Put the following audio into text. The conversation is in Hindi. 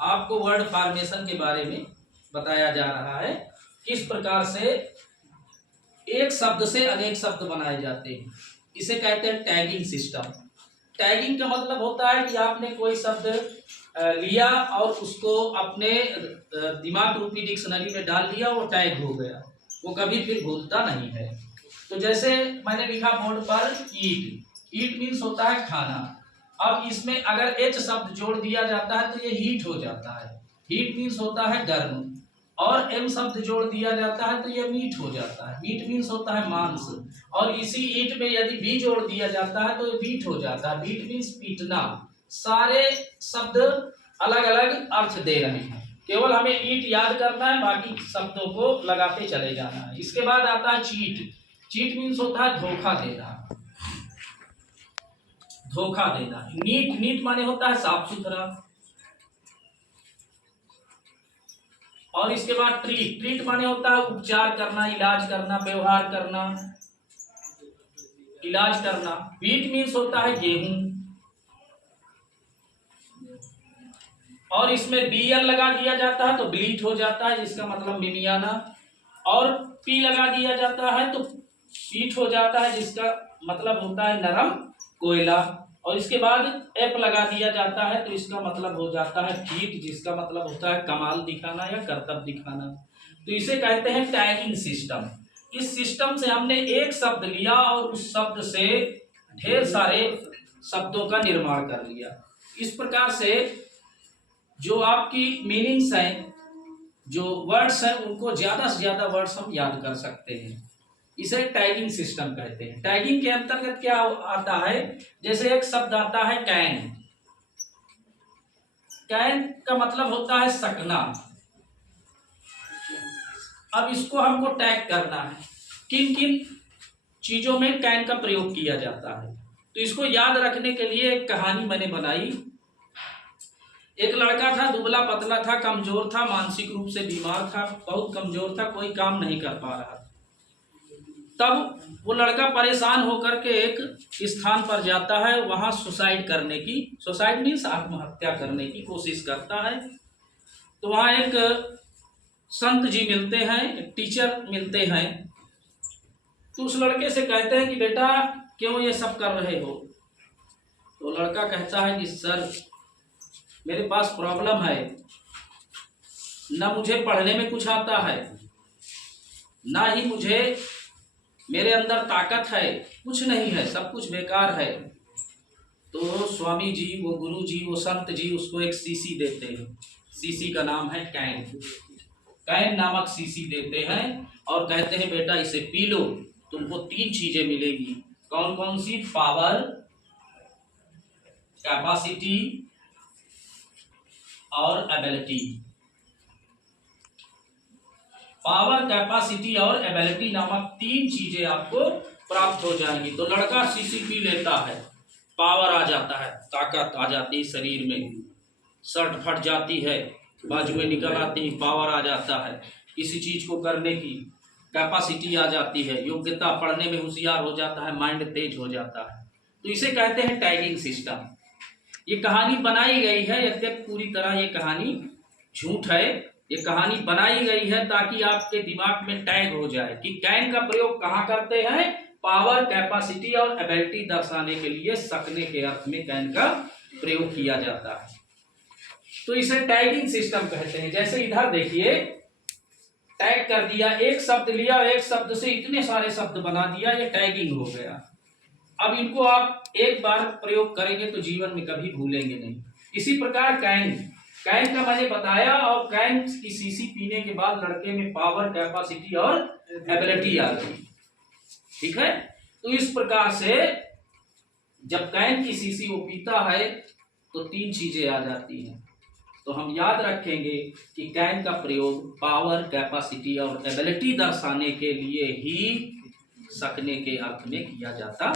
आपको वर्ड फॉर्मेशन के बारे में बताया जा रहा है, किस प्रकार से एक शब्द से अनेक शब्द बनाए जाते हैं। इसे कहते हैं टैगिंग सिस्टम। टैगिंग का मतलब होता है कि आपने कोई शब्द लिया और उसको अपने दिमाग रूपी डिक्शनरी में डाल दिया, वो टैग हो गया, वो कभी फिर भूलता नहीं है। तो जैसे मैंने लिखा बोर्ड पर ईट, ईट मीन्स होता है खाना। अब इसमें अगर एच शब्द जोड़ दिया जाता है तो ये हीट हो जाता है, हीट मीन्स होता है गर्म, और एम शब्द जोड़ दिया जाता है तो ये मीट हो जाता है, मीट मीन्स होता है मांस, और इसी ईट में यदि बी जोड़ दिया जाता है तो ये बीट हो जाता है, बीट मीन्स पीटना। सारे शब्द अलग अलग अर्थ दे रहे हैं, केवल हमें ईट याद करना है, बाकी शब्दों को लगाते चले जाना है। इसके बाद आता है चीट, चीट मीन्स होता है धोखा देना, धोखा देना। नीट, नीट माने होता है साफ सुथरा। और इसके बाद ट्रीट, ट्रीट माने होता है उपचार करना, इलाज करना, व्यवहार करना, इलाज करना। व्हीट मीन्स होता है गेहूं, और इसमें बीएल लगा दिया जाता है तो ब्लीट हो जाता है, जिसका मतलब मिमियाना, और पी लगा दिया जाता है तो पीट हो जाता है, जिसका मतलब होता है नरम कोयला, और इसके बाद एप लगा दिया जाता है तो इसका मतलब हो जाता है फीट, जिसका मतलब होता है कमाल दिखाना या करतब दिखाना। तो इसे कहते हैं टैगिंग सिस्टम। इस सिस्टम से हमने एक शब्द लिया और उस शब्द से ढेर सारे शब्दों का निर्माण कर लिया। इस प्रकार से जो आपकी मीनिंग्स हैं, जो वर्ड्स हैं, उनको ज़्यादा से ज़्यादा वर्ड्स हम याद कर सकते हैं। इसे टैगिंग सिस्टम कहते हैं। टैगिंग के अंतर्गत क्या आता है, जैसे एक शब्द आता है कैन, कैन का मतलब होता है सकना। अब इसको हमको टैग करना है, किन किन चीजों में कैन का प्रयोग किया जाता है। तो इसको याद रखने के लिए एक कहानी मैंने बनाई। एक लड़का था, दुबला पतला था, कमजोर था, मानसिक रूप से बीमार था, बहुत कमजोर था, कोई काम नहीं कर पा रहा था। तब वो लड़का परेशान होकर के एक स्थान पर जाता है, वहां सुसाइड करने की, सुसाइड मीन्स आत्महत्या करने की कोशिश करता है। तो वहां एक संत जी मिलते हैं, एक टीचर मिलते हैं। तो उस लड़के से कहते हैं कि बेटा क्यों ये सब कर रहे हो। तो लड़का कहता है कि सर मेरे पास प्रॉब्लम है, ना मुझे पढ़ने में कुछ आता है, ना ही मुझे मेरे अंदर ताकत है, कुछ नहीं है, सब कुछ बेकार है। तो स्वामी जी, वो गुरु जी, वो संत जी उसको एक सीसी देते हैं, सीसी का नाम है कैन, कैन नामक सीसी देते हैं और कहते हैं बेटा इसे पी लो, तुमको 3 चीजें मिलेगी। कौन कौन सी? पावर, कैपेसिटी और एबिलिटी। पावर, कैपेसिटी और एबिलिटी नामक 3 चीजें आपको प्राप्त हो जाएंगी। तो लड़का सीसी पी लेता है, पावर आ जाता है, ताकत आ जाती है शरीर में, शर्ट फट जाती है, बाजुएं निकल आती, पावर आ जाता है किसी चीज को करने की, कैपेसिटी आ जाती है, योग्यता, पढ़ने में होशियार हो जाता है, माइंड तेज हो जाता है। तो इसे कहते हैं टैगिंग सिस्टम। ये कहानी बनाई गई है, यद्यपि पूरी तरह ये कहानी झूठ है, ये कहानी बनाई गई है ताकि आपके दिमाग में टैग हो जाए कि कैन का प्रयोग कहाँ करते हैं, पावर, कैपेसिटी और एबिलिटी दर्शाने के लिए, सकने के अर्थ में कैन का प्रयोग किया जाता है। तो इसे टैगिंग सिस्टम कहते हैं। जैसे इधर देखिए, टैग कर दिया, एक शब्द लिया, एक शब्द से इतने सारे शब्द बना दिया, ये टैगिंग हो गया। अब इनको आप एक बार प्रयोग करेंगे तो जीवन में कभी भूलेंगे नहीं। इसी प्रकार कैन, कैन का मैंने बताया, और कैन की सीसी पीने के बाद लड़के में पावर, कैपेसिटी और एबिलिटी आ गई, ठीक है। तो इस प्रकार से जब कैन की सीसी वो पीता है तो 3 चीजें आ जाती हैं। तो हम याद रखेंगे कि कैन का प्रयोग पावर, कैपेसिटी और एबिलिटी दर्शाने के लिए ही सकने के अर्थ में किया जाता